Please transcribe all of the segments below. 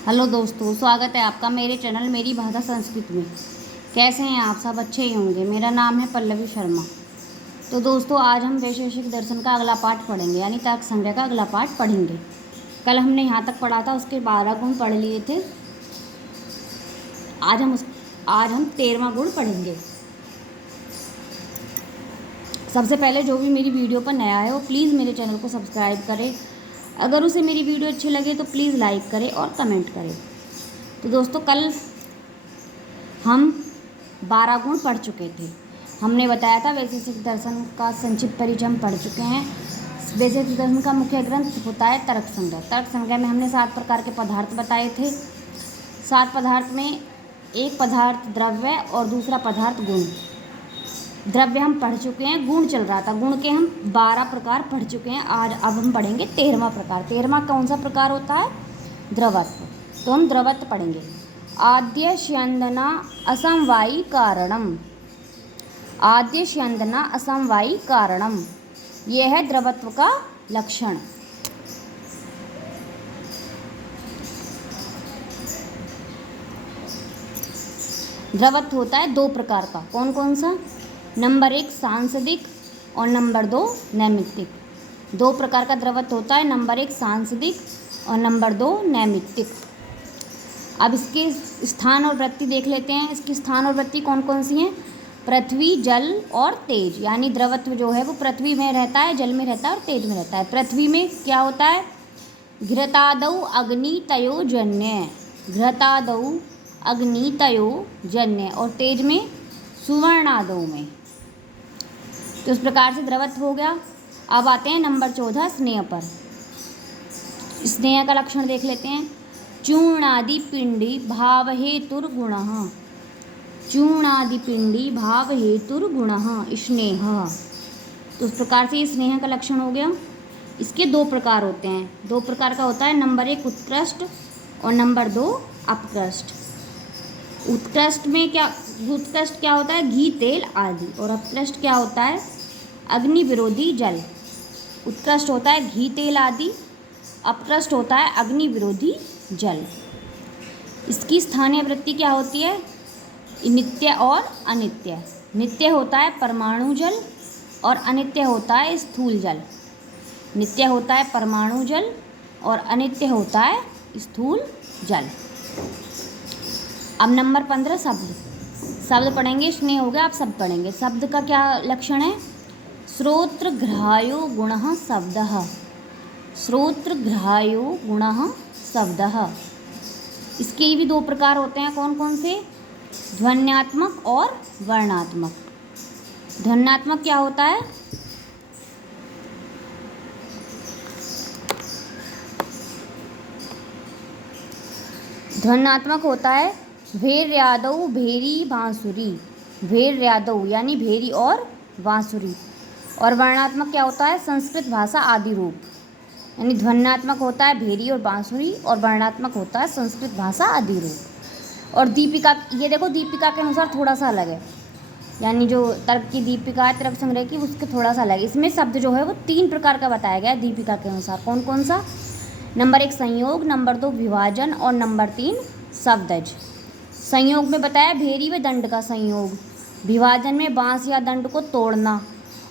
Hello दोस्तों, स्वागत है आपका मेरे चैनल मेरी भाषा संस्कृत में। कैसे हैं आप सब? अच्छे ही होंगे। मेरा नाम है पल्लवी शर्मा। तो दोस्तों, आज हम वैशेषिक दर्शन का अगला पाठ पढ़ेंगे, यानी तर्क संग्रह का अगला पाठ पढ़ेंगे। कल हमने यहाँ तक पढ़ा था, उसके 12 गुण पढ़ लिए थे। आज हम 13वां गुण पढ़ेंगे। सबसे पहले जो भी मेरी वीडियो पर नया है वो प्लीज़ मेरे चैनल को सब्सक्राइब करे। अगर उसे मेरी वीडियो अच्छी लगे तो प्लीज़ लाइक करें और कमेंट करें। तो दोस्तों, कल हम 12 गुण पढ़ चुके थे। हमने बताया था वैशेषिक दर्शन का संक्षिप्त परिचय हम पढ़ चुके हैं। वैशेषिक दर्शन का मुख्य ग्रंथ होता है तर्क संग्रह। तर्क संग्रह में हमने 7 प्रकार के पदार्थ बताए थे। 7 पदार्थ में एक पदार्थ द्रव्य और दूसरा पदार्थ गुण। द्रव्य हम पढ़ चुके हैं, गुण चल रहा था। गुण के हम 12 प्रकार पढ़ चुके हैं। अब हम पढ़ेंगे 13वां प्रकार। 13वां कौन सा प्रकार होता है? द्रवत्व। तो हम द्रवत्व पढ़ेंगे। आद्य स्यंदना असमवायी कारणम। आद्य स्यंदना असमवायी कारणम, यह है द्रवत्व का लक्षण। द्रवत्व होता है 2 प्रकार का। कौन कौन सा? नंबर 1 सांसदिक और नंबर 2 नैमित्तिक। 2 प्रकार का द्रवत्व होता है। नंबर 1 सांसदिक और नंबर 2 नैमित्तिक। अब इसके स्थान और वृत्ति देख लेते हैं। इसकी स्थान और वृत्ति कौन कौन सी हैं? पृथ्वी, जल और तेज। यानी द्रवत्व जो है वो पृथ्वी में रहता है, जल में रहता है और तेज में रहता है। पृथ्वी में क्या होता है? घृतादौ अग्नितयोजन्य। घृतादौ अग्नितयोजन्य। और तेज में सुवर्णादौ में। तो इस प्रकार से द्रवत्व हो गया। अब आते हैं नंबर 14 स्नेह पर। स्नेह का लक्षण देख लेते हैं। चूर्णादि पिंडी भाव हेतुर्गुणः। चूर्णादि पिंडी भाव हेतुर्गुणः स्नेह। तो इस प्रकार से ये स्नेह का लक्षण हो गया। इसके 2 प्रकार होते हैं। 2 प्रकार का होता है। नंबर 1 उत्कृष्ट और नंबर 2 अपकृष्ट। उत्कृष्ट क्या होता है? घी, तेल आदि। और अपकृष्ट क्या होता है? अग्नि विरोधी जल। उत्कृष्ट होता है घी, तेल आदि। अपकृष्ट होता है अग्नि विरोधी जल। इसकी स्थानीय वृत्ति क्या होती है? नित्य और अनित्य। नित्य होता है परमाणु जल और अनित्य होता है स्थूल जल। नित्य होता है परमाणु जल और अनित्य होता है स्थूल जल। अब नंबर 15 शब्द। शब्द पढ़ेंगे। स्नेह हो गया, आप शब्द पढ़ेंगे। शब्द का क्या लक्षण है? श्रोत्रग्राह्यो गुणः शब्दः। श्रोत्रग्राह्यो गुणः शब्दः। इसके भी 2 प्रकार होते हैं। कौन कौन से? ध्वन्यात्मक और वर्णात्मक। ध्वन्यात्मक क्या होता है? ध्वन्यात्मक होता है भैर्यादौ भेरी बांसुरी। भैर्यादौ यानी भेरी और बांसुरी। और वर्णात्मक क्या होता है? संस्कृत भाषा आदि रूप। यानी ध्वन्यात्मक होता है भेरी और बांसुरी और वर्णात्मक होता है संस्कृत भाषा आदि रूप। और दीपिका, ये देखो दीपिका के अनुसार थोड़ा सा अलग है। यानी जो तर्क की दीपिका है तर्क संग्रह की, उसके थोड़ा सा अलग है। इसमें शब्द जो है वो 3 प्रकार का बताया गया है दीपिका के अनुसार। कौन कौन सा? नंबर 1 संयोग, नंबर 2 विभाजन और नंबर 3 शब्दज। संयोग में बताया भेरी व दंड का संयोग, विभाजन में बांस या दंड को तोड़ना,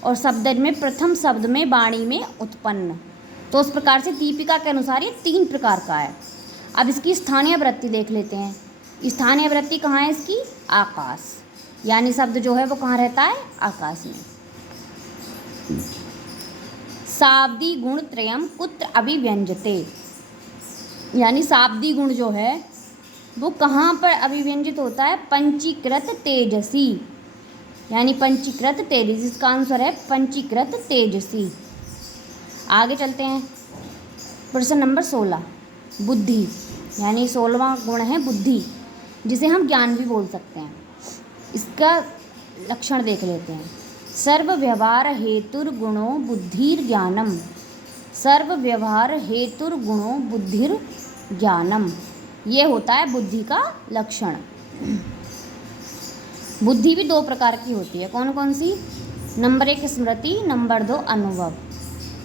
और शब्दज में प्रथम शब्द में वाणी में उत्पन्न। तो उस प्रकार से दीपिका के अनुसार ये 3 प्रकार का है। अब इसकी स्थानीय वृत्ति देख लेते हैं। स्थानीय वृत्ति कहाँ है इसकी? आकाश। यानी शब्द जो है वो कहाँ रहता है? आकाश में। शाब्दी गुण त्रयम कुत्र अभिव्यंजते। यानी शाब्दी गुण जो है वो कहाँ पर अभिव्यंजित होता है? पंचीकृत तेजसी। यानी पंचीकृत तेजसी। इसका आंसर है पंचीकृत तेजसी। आगे चलते हैं। प्रश्न नंबर 16 बुद्धि। यानी 16वां गुण है बुद्धि, जिसे हम ज्ञान भी बोल सकते हैं। इसका लक्षण देख लेते हैं। सर्व व्यवहार हेतुर्गुणो बुद्धिर्ज्ञानम। सर्व व्यवहार हेतुर्गुणो बुद्धिर्ज्ञानम, ये होता है बुद्धि का लक्षण। बुद्धि भी 2 प्रकार की होती है। कौन कौन सी? नंबर 1 स्मृति, नंबर 2 अनुभव।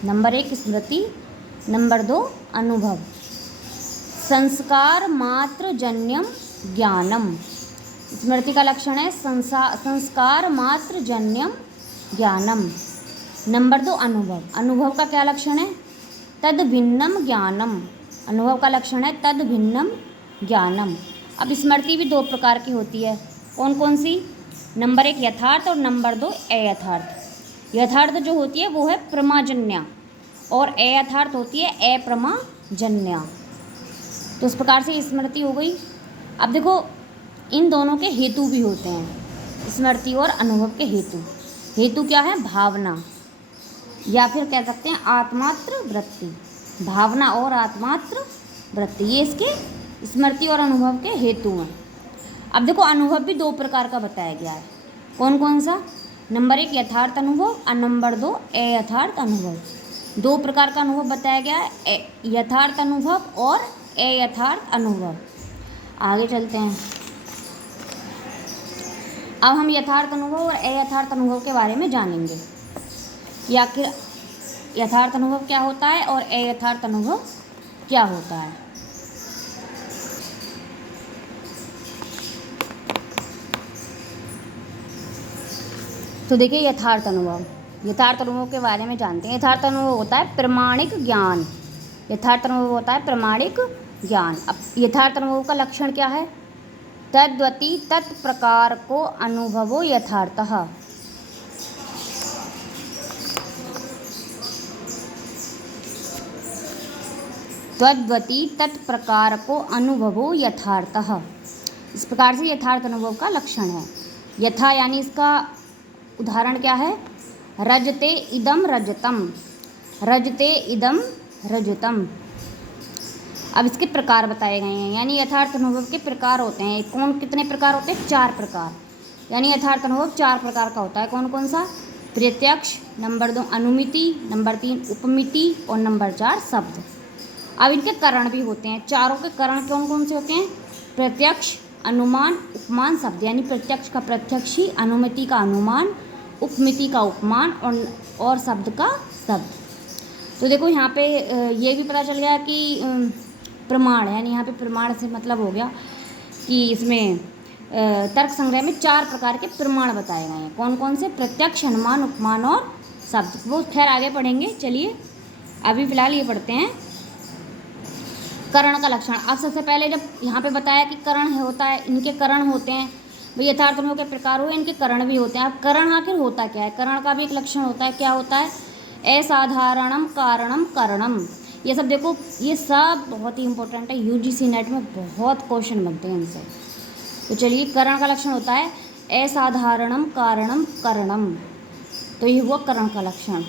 नंबर 1 स्मृति, नंबर 2 अनुभव। संस्कार मात्र जन्यम ज्ञानम। स्मृति का लक्षण है संस्कार मात्र जन्यम ज्ञानम। नंबर 2 अनुभव। अनुभव का क्या लक्षण है? तद भिन्नम ज्ञानम। अनुभव का लक्षण है तद भिन्नम ज्ञानम। अब स्मृति भी 2 प्रकार की होती है। कौन कौन सी? नंबर 1 यथार्थ और नंबर 2 अयथार्थ। यथार्थ जो होती है वो है प्रमाजन्या और अयथार्थ होती है अप्रमाजन्या। तो इस प्रकार से स्मृति हो गई। अब देखो इन दोनों के हेतु भी होते हैं, स्मृति और अनुभव के हेतु। हेतु क्या है? भावना या फिर कह सकते हैं आत्मात्र वृत्ति। भावना और आत्मात्र वृत्ति ये इसके स्मृति और अनुभव के हेतु हैं। अब देखो अनुभव भी 2 प्रकार का बताया गया है। कौन कौन सा? नंबर 1 यथार्थ अनुभव और नंबर 2 अयथार्थ अनुभव। 2 प्रकार का अनुभव बताया गया है, यथार्थ अनुभव और अयथार्थ अनुभव। आगे चलते हैं। अब हम यथार्थ अनुभव और अयथार्थ अनुभव के बारे में जानेंगे कि आखिर यथार्थ अनुभव क्या होता है और अयथार्थ अनुभव क्या होता है। तो देखिए यथार्थ अनुभव। यथार्थ अनुभव के बारे में जानते हैं। यथार्थ अनुभव होता है प्रमाणिक ज्ञान। यथार्थ अनुभव होता है प्रमाणिक ज्ञान। अब यथार्थ अनुभव का लक्षण क्या है? तद्वती तत्प्रकार को अनुभवो यथार्थः। तद्वती तत्प्रकार को अनुभवो यथार्थः। इस प्रकार से यथार्थ अनुभव का लक्षण है। यथा यानी इसका उदाहरण क्या है? रजते इदम रजतम। रजते इदम रजतम। अब इसके प्रकार बताए गए हैं, यानी यथार्थ अनुभव के प्रकार होते हैं। कौन कितने प्रकार होते हैं? 4 प्रकार। यानी यथार्थ अनुभव 4 प्रकार का होता है। कौन कौन सा? प्रत्यक्ष, नंबर 2 अनुमिति, नंबर 3 उपमिति और नंबर 4 शब्द। अब इनके कारण भी होते हैं। चारों के कारण कौन कौन से होते हैं? प्रत्यक्ष, अनुमान, उपमान, शब्द। यानी प्रत्यक्ष का प्रत्यक्षी, अनुमिति का अनुमान, उपमिति का उपमान और शब्द का शब्द। तो देखो यहाँ पे ये भी पता चल गया कि प्रमाण, यानी यहाँ पे प्रमाण से मतलब हो गया कि इसमें तर्क संग्रह में 4 प्रकार के प्रमाण बताए गए हैं। कौन कौन से? प्रत्यक्ष, अनुमान, उपमान और शब्द। वो खैर आगे पढ़ेंगे। चलिए अभी फ़िलहाल ये पढ़ते हैं करण का लक्षण। अब सबसे पहले जब यहाँ पे बताया कि करण होता है, इनके करण होते हैं। भाई यथार्थ अनुभव के प्रकार हुए, इनके करण भी होते हैं। अब करण आखिर होता क्या है? करण का भी एक लक्षण होता है। क्या होता है? असाधारणम कारणम करणम। ये सब देखो, ये सब बहुत ही इंपॉर्टेंट है। यूजीसी नेट में बहुत क्वेश्चन बनते हैं इनसे। तो चलिए करण का लक्षण होता है असाधारणम कारणम करणम। तो ये हुआ करण का लक्षण।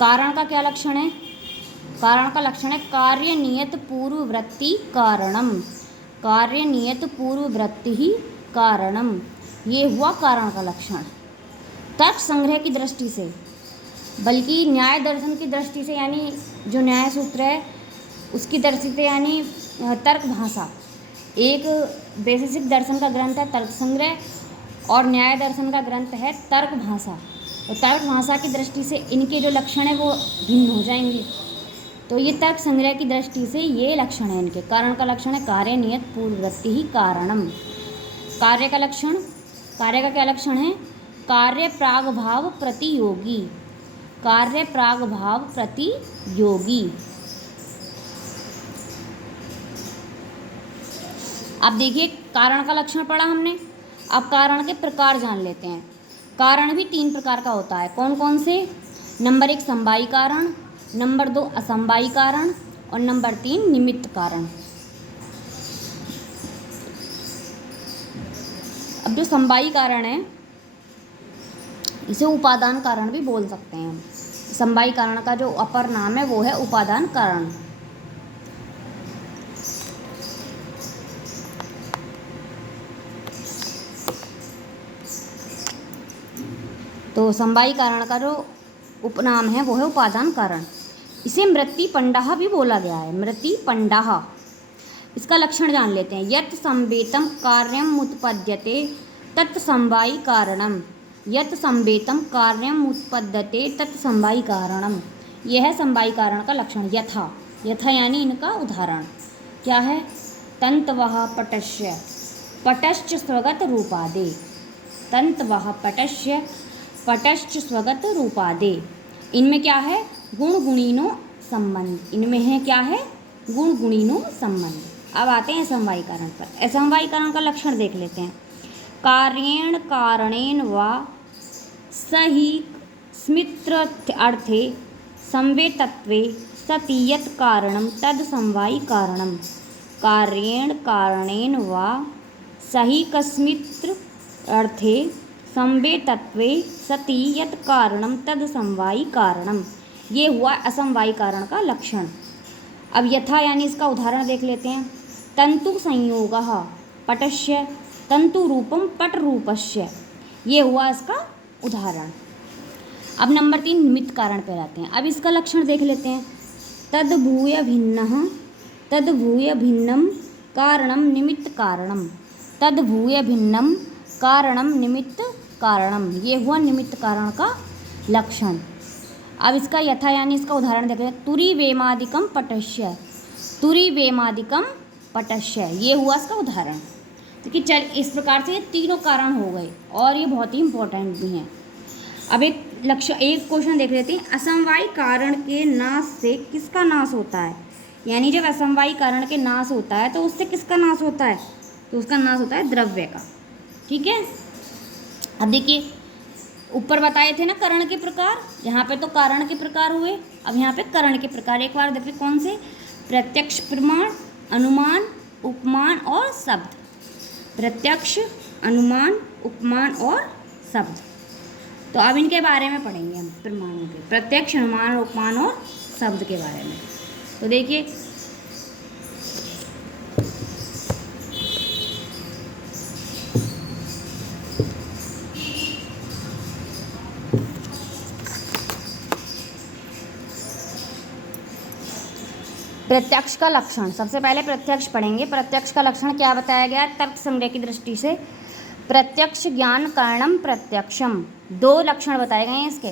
कारण का क्या लक्षण है? कारण का लक्षण है कार्य नियत पूर्ववृत्ति कारणम। कार्य नियत पूर्ववृत्ति ही कारणम। ये हुआ कारण का लक्षण। तर्क संग्रह की दृष्टि से, बल्कि न्याय दर्शन की दृष्टि से, यानी जो न्याय सूत्र है उसकी दृष्टि से, यानी तर्क भाषा। एक वैशेषिक दर्शन का ग्रंथ है तर्क संग्रह और न्याय दर्शन का ग्रंथ है तर्क भाषा। तो तर्क भाषा की दृष्टि से इनके जो लक्षण है वो भिन्न हो जाएंगे। तो ये तर्क संग्रह की दृष्टि से ये लक्षण है इनके। कारण का लक्षण है कार्य नियत पूर्ववृत्ति ही कारणम। कार्य का लक्षण, कार्य का क्या लक्षण है? कार्य प्रागभाव प्रतियोगी। कार्य प्रागभाव प्रतियोगी। अब देखिए कारण का लक्षण पढ़ा हमने। अब कारण के प्रकार जान लेते हैं। कारण भी 3 प्रकार का होता है। कौन कौन से? नंबर 1 समवायी कारण, नंबर 2 असमवायी कारण और नंबर 3 निमित्त कारण। अब जो समवायी कारण है इसे उपादान कारण भी बोल सकते हैं हम। समवायी कारण का जो अपर नाम है वो है उपादान कारण। तो समवायी कारण का जो उपनाम है वो है उपादान कारण। इसे मृत्तिपंडः भी बोला गया है। मृत्तिपंडः। इसका लक्षण जान लेते हैं। यत् संवेतम कार्यम उत्पद्यते तत् समवायी कारणम। यत् संवेतम कार्यम उत्पद्यते तत् समवायी कारणम। यह है समवायी कारण का लक्षण। यथा, यथा यानी इनका उदाहरण। क्या है? तंतवः पटस्य पटश्च स्वगत रूपादे, तंतवः पटस्य पटश्च स्वगत रूपादे। इनमें क्या है? गुण गुणीनो संबंध। इनमें है क्या है? गुण गुणीनो संबंध। अब आते हैं असमवायीकरण पर। असमवायीकरण का लक्षण देख लेते हैं। कार्येण कारणेन वा सही स्मित्रार्थे संवेतत्वे सति यत् कारणं तद् समवायिकारणम्। कार्येण कारणेन वा सही कस्मित्र अर्थे संवेतत्वे सति यत् कारणं तद् समवायिकारणम्। ये हुआ असमवायीकरण का लक्षण। अब यथा यानी इसका उदाहरण देख लेते हैं। तंतु संयोगः पटस्य तंतु रूपम पट रूपस्य। ये हुआ इसका उदाहरण। अब नंबर 3 निमित्त कारण पे आते हैं। अब इसका लक्षण देख लेते हैं। तद्भूय भिन्नम कारणम निमित्त कारणम, तद्भूय भिन्नम कारणम निमित्त कारणम। ये हुआ निमित्त कारण का लक्षण। अब इसका यथा यानी इसका उदाहरण देख लेते हैं। तुरी वेमादिकम पटस्य, तुरी वेमादिकम पटस्य। ये हुआ इसका उदाहरण। देखिए चल इस प्रकार से ये तीनों कारण हो गए और ये बहुत ही इंपॉर्टेंट भी हैं। अब एक क्वेश्चन देख लेते हैं। असमवायी कारण के नाश से किसका नाश होता है? यानी जब असमवायी कारण के नाश होता है तो उससे किसका नाश होता है? तो उसका नाश होता है द्रव्य का। ठीक है। अब देखिए ऊपर बताए थे ना करण के प्रकार, यहाँ पे तो कारण के प्रकार हुए, अब यहाँ पे करण के प्रकार एक बार देखिए कौन से? प्रत्यक्ष प्रमाण, अनुमान, उपमान और शब्द। प्रत्यक्ष, अनुमान, उपमान और शब्द। तो अब इनके बारे में पढ़ेंगे हम प्रमाणों के, प्रत्यक्ष, अनुमान, उपमान और शब्द के बारे में। तो देखिए प्रत्यक्ष का लक्षण। सबसे पहले प्रत्यक्ष पढ़ेंगे। प्रत्यक्ष का लक्षण क्या बताया गया तर्क संग्रह की दृष्टि से? प्रत्यक्ष ज्ञान कारणम प्रत्यक्षम। दो लक्षण बताए गए हैं इसके।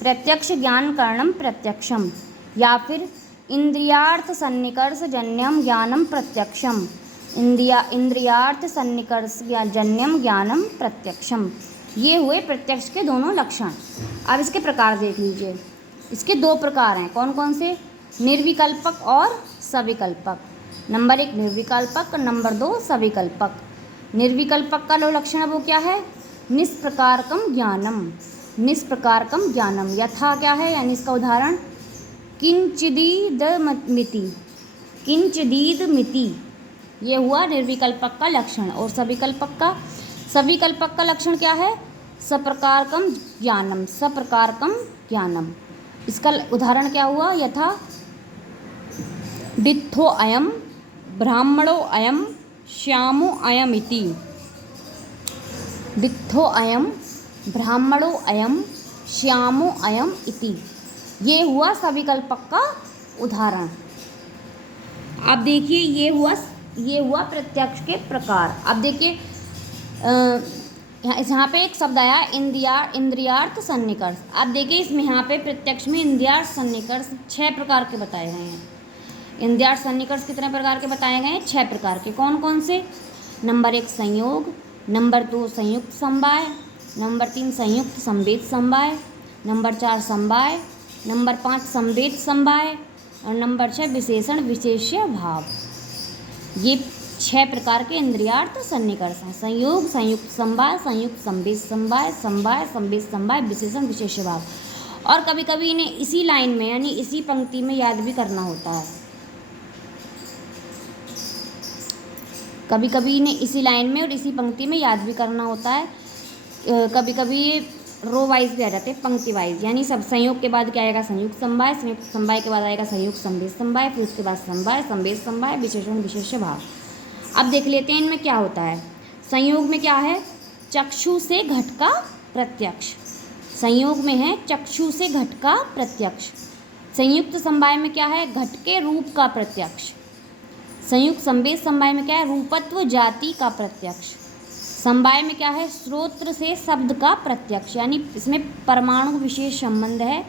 प्रत्यक्ष ज्ञान कारणम प्रत्यक्षम या फिर इंद्रियार्थ सन्निकर्ष जन्यम ज्ञानम प्रत्यक्षम, इंद्रियार्थ सन्निकर्ष जन्यम ज्ञानम प्रत्यक्षम। ये हुए प्रत्यक्ष के दोनों लक्षण। अब इसके प्रकार देख लीजिए। इसके दो प्रकार हैं। कौन कौन से? निर्विकल्पक और सविकल्पक। Number 1 निर्विकल्पक, number 2 सविकल्पक। निर्विकल्पक का लक्षण वो क्या है? निष्प्रकारकम ज्ञानम, निष्प्रकारकम ज्ञानम। यथा क्या है यानी इसका उदाहरण? किंचिदीदमिति, किंचिदीदमिति। ये हुआ निर्विकल्पक का लक्षण। और सविकल्पक का लक्षण क्या है? सप्रकारकम ज्ञानम, सप्रकारकम ज्ञानम। इसका उदाहरण क्या हुआ? यथा डित्थो अयम, ब्राह्मणो अयम, श्यामो अयम इति। डित्थो अयम, ब्राह्मणो अयम, श्यामो अयम इति। ये हुआ सविकल्पक का उदाहरण। अब देखिए ये हुआ प्रत्यक्ष के प्रकार। अब देखिए यहाँ पे एक शब्द आया इंद्रियार्थ सन्निकर्ष। अब देखिए इसमें यहाँ पे प्रत्यक्ष में इंद्रियार्थ सन्निकर्ष 6 प्रकार के बताए गए हैं। इंद्रियार्थ सन्निकर्ष कितने प्रकार के बताए गए हैं? 6 प्रकार के। कौन कौन से? नंबर 1 संयोग, नंबर 2 संयुक्त समवाय, नंबर 3 संयुक्त संवेद समवाय, नंबर 4 समवाय, नंबर 5 संवेद समवाय और नंबर 6 विशेषण विशेष्य भाव। ये 6 प्रकार के इंद्रियार्थ सन्निकर्ष हैं। संयोग, संयुक्त समवाय, संयुक्त संवेद समवाय, समवाय, संवेद समवाय, विशेषण विशेष्य भाव। और कभी कभी इन्हें इसी लाइन में यानी इसी पंक्ति में याद भी करना होता है। कभी कभी इन्हें इसी लाइन में और इसी पंक्ति में याद भी करना होता है। कभी कभी ये रो वाइज भी आ जाते हैं, पंक्ति वाइज। यानी सब संयोग के बाद क्या आएगा? संयुक्त समवाय, संयुक्त समवाय के बाद आएगा संयुक्त संवेद समवाय, फिर उसके बाद समवाय, संवेद समवाय, विशेषण विशेष्य भाव। अब देख लेते हैं इनमें क्या होता है। संयोग में क्या है? चक्षु से घट का प्रत्यक्ष। संयोग में है चक्षु से घट का प्रत्यक्ष। संयुक्त समवाय में क्या है? घट के रूप का प्रत्यक्ष। संयुक्त संवेद समवाय में क्या है? रूपत्व जाति का प्रत्यक्ष। समवाय में क्या है? श्रोत्र से शब्द का प्रत्यक्ष। यानी इसमें परमाणु विशेष संबंध है।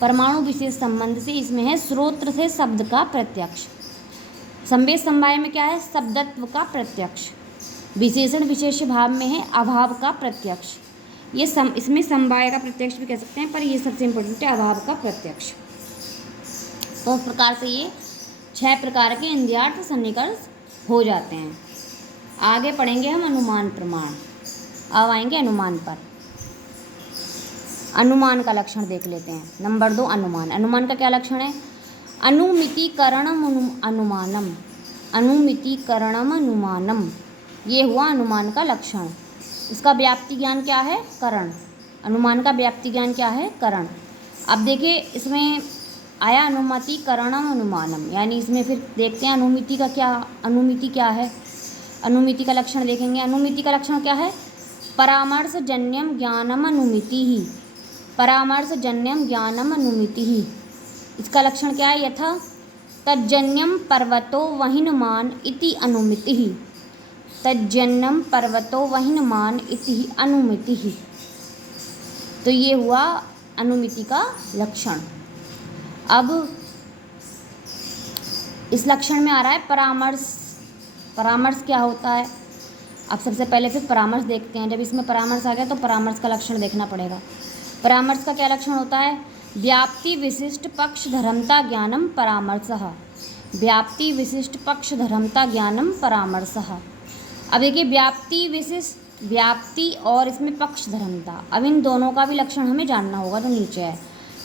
परमाणु विशेष संबंध से इसमें है श्रोत्र से शब्द का प्रत्यक्ष। संवेद समवाय में क्या है? शब्दत्व का प्रत्यक्ष। विशेषण विशेष्य भाव में है अभाव का प्रत्यक्ष। ये इसमें समवाय का प्रत्यक्ष भी कह सकते हैं, पर ये सबसे इम्पोर्टेंट है अभाव का प्रत्यक्ष। तो इस प्रकार से ये 6 प्रकार के इंद्रियार्थ सन्निकर्ष हो जाते हैं। आगे पढ़ेंगे हम अनुमान प्रमाण। अब आएंगे अनुमान पर। अनुमान का लक्षण देख लेते हैं। नंबर 2 अनुमान। अनुमान का क्या लक्षण है? अनुमितिकरणम अनुमानम। अनुमितिकरणम अनुमानम, ये हुआ अनुमान का लक्षण। इसका व्याप्ति ज्ञान क्या है? करण। अनुमान का व्याप्ति ज्ञान क्या है? करण। अब देखिए इसमें आया अनुमितिकरणम अनुमानम, यानी इसमें फिर देखते हैं अनुमिति का क्या, अनुमिति क्या है। अनुमिति का लक्षण देखेंगे। अनुमिति का लक्षण क्या है? परामर्शजन्यम ज्ञानम अनुमिति ही। परामर्शजन्यम ज्ञानम अनुमिति ही। इसका लक्षण क्या है? यथा तज्जन्यम पर्वतो वहिनमान इति अनुमिति ही। तज्जन्यम पर्वतो वहिनमान इति अनुमिति ही। तो ये हुआ अनुमिति का लक्षण। अब इस लक्षण में आ रहा है परामर्श। परामर्श क्या होता है? अब सबसे पहले फिर परामर्श देखते हैं। जब इसमें परामर्श आ गया तो परामर्श का लक्षण देखना पड़ेगा। परामर्श का क्या लक्षण होता है? व्याप्ति विशिष्ट पक्ष धर्मता ज्ञानम परामर्शः। व्याप्ति विशिष्ट पक्ष धर्मता ज्ञानम परामर्शः। अब देखिए व्याप्ति विशिष्ट, व्याप्ति और इसमें पक्ष धर्मता, अब इन दोनों का भी लक्षण हमें जानना होगा। तो नीचे है।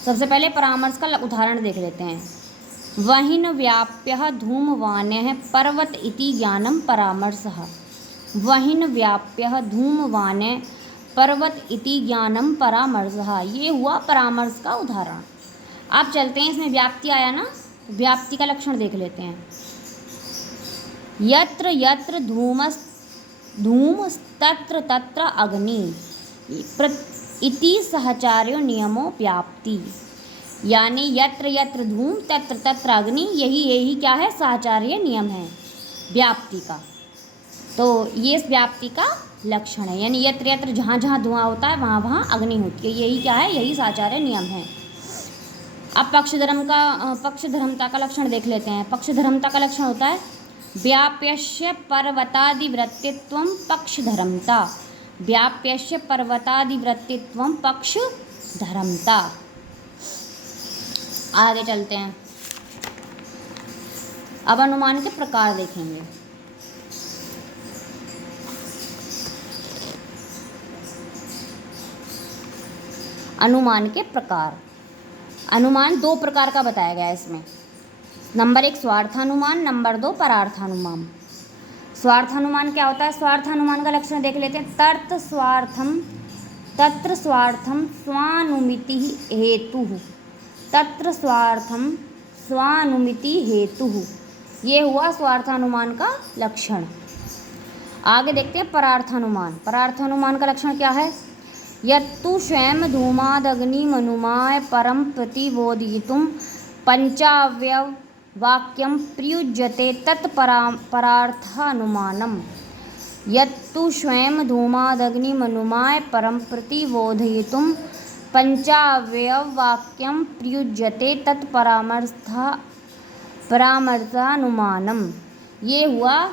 सबसे पहले परामर्श का उदाहरण देख लेते हैं। वहिन व्याप्य धूमवान्यः पर्वत इति ज्ञानम परामर्शः। वहिन व्याप्य धूमवान्यः पर्वत इति ज्ञानम परामर्शः, ये हुआ परामर्श का उदाहरण। आप चलते हैं, इसमें व्याप्ति आया ना, व्याप्ति का लक्षण देख लेते हैं। यत्र यत्र धूम तत्र तत्र अग्नि इति सहचार्यो नियमो व्याप्ति। यानी यत्र यत्र धूम तत्र तत्र अग्नि, यही क्या है? सहचार्य नियम है व्याप्ति का। तो ये इस व्याप्ति का लक्षण है। यानी यत्र यत्र, जहाँ जहाँ धुआं होता है वहाँ वहाँ अग्नि होती है। यही क्या है? यही सहचार्य नियम है। अब पक्षधर्मता का लक्षण देख लेते हैं। पक्षधर्मता का लक्षण होता है व्याप्यस्य पर्वतादिवृत्तित्वं पक्षधर्मता। व्याप्यस्य पर्वतादिवृत्तित्वं पक्षधर्मता। आगे चलते हैं। अब अनुमान के प्रकार देखेंगे। अनुमान के प्रकार। अनुमान 2 प्रकार का बताया गया है इसमें। Number 1 स्वार्थानुमान, number 2 परार्थानुमान। स्वार्थानुमान क्या होता है? स्वार्थानुमान का लक्षण देख लेते हैं। तत्र स्वार्थम स्वानुमिति हेतु। तत्र स्वार्थम स्वानुमिति हेतु, ये हुआ स्वार्थानुमान का लक्षण। आगे देखते हैं परार्थानुमान। परार्थानुमान का लक्षण क्या है? यत्तु स्वयं धूमादग्निमनुमाय परम प्रतिबोधयितुं पंचावयव वाक्यं प्रयुज्यते तत्परार्थानुमानम्। यत्तु स्वयं धूमादग्निमनुमाय परम प्रतिबोधयितुं पंचावयव वाक्यं प्रयुज्यते तत्परार्थानुमानम्, ये हुआ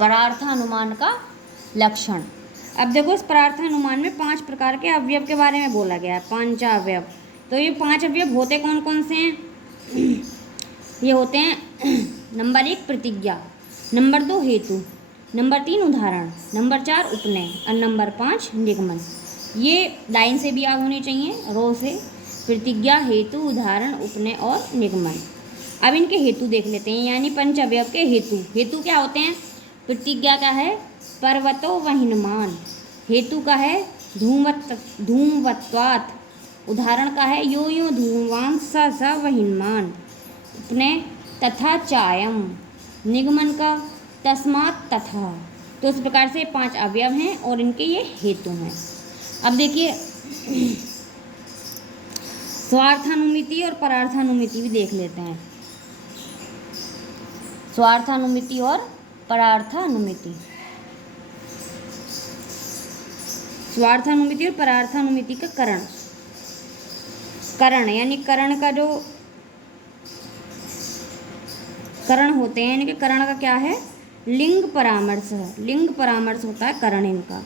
परार्थानुमान का लक्षण। अब देखो इस परार्थानुमान में 5 प्रकार के अवयव के बारे में बोला गया है। 5 अवयव। तो ये 5 अवयव होते कौन कौन से हैं? ये होते हैं नंबर 1 प्रतिज्ञा, नंबर 2 हेतु, नंबर 3 उदाहरण, नंबर 4 उपनय और नंबर 5 निगमन। ये लाइन से भी याद होनी चाहिए, रो से। प्रतिज्ञा, हेतु, उदाहरण, उपनय और निगमन। अब इनके हेतु देख लेते हैं, यानी 5 अवयव के हेतु। हेतु क्या होते हैं? प्रतिज्ञा का है पर्वतो वहिनमान। हेतु का है धूमवत्वात्। उदाहरण का है यो यो धूमवान स वहिनमान। उपनय तथा चायम। निगमन का तस्मात् तथा। तो इस प्रकार से 5 अवयव हैं और इनके ये हेतु हैं। अब देखिए स्वार्थानुमिति और परार्थानुमिति भी देख लेते हैं। स्वार्थानुमिति और परार्थानुमिति। स्वार्थानुमिति और परार्थानुमिति का करण यानी करण का जो करण होते हैं, इनके करण का क्या है, लिंग परामर्श है, लिंग परामर्श होता है करण इनका।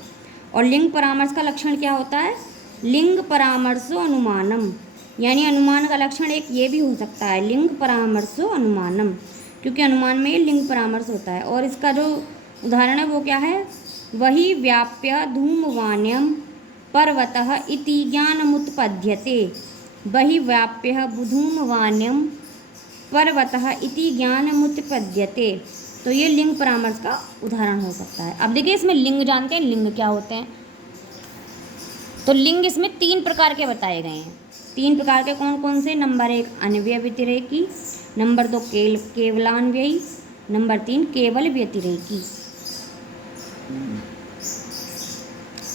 और लिंग परामर्श का लक्षण क्या होता है, लिंग परामर्शो अनुमानम, यानी अनुमान का लक्षण एक ये भी हो सकता है, लिंग परामर्शो अनुमानम, क्योंकि अनुमान में ये लिंग परामर्श होता है। और इसका जो उदाहरण है वो क्या है, वही व्याप्य धूमवान्यम पर्वतः इति ज्ञानमुत्पद्यते, वही व्याप्य धूमवान्यम पर्वतः इति ज्ञानमुत्पद्यते। तो ये लिंग परामर्श का उदाहरण हो सकता है। अब देखिए इसमें लिंग जानते हैं, लिंग क्या होते हैं। तो लिंग इसमें 3 प्रकार के बताए गए हैं। 3 प्रकार के कौन कौन से, नंबर 1 अन्वय व्यतिरेकी, नंबर 2 केवलान्वयी, नंबर 3 केवल व्यतिरेकी।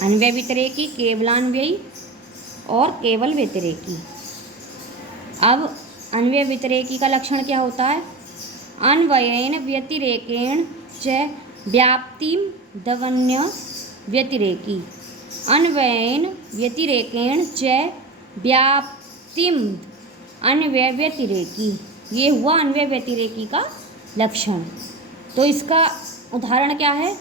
अन्वय व्यतिरेकी, केवलान्वयी और केवल व्यतिरेकी। अब अन्वय व्यतिरेकी का लक्षण क्या होता है, अन्वयेन व्यतिरेकेण च व्याप्तिम दवन्य व्यतिरेकी, अन्वयेन व्यतिरेकेण च व्याप्तिम अन्वय व्यतिरेकी। ये हुआ अन्वय व्यतिरेकी का लक्षण। तो इसका उदाहरण क्या है,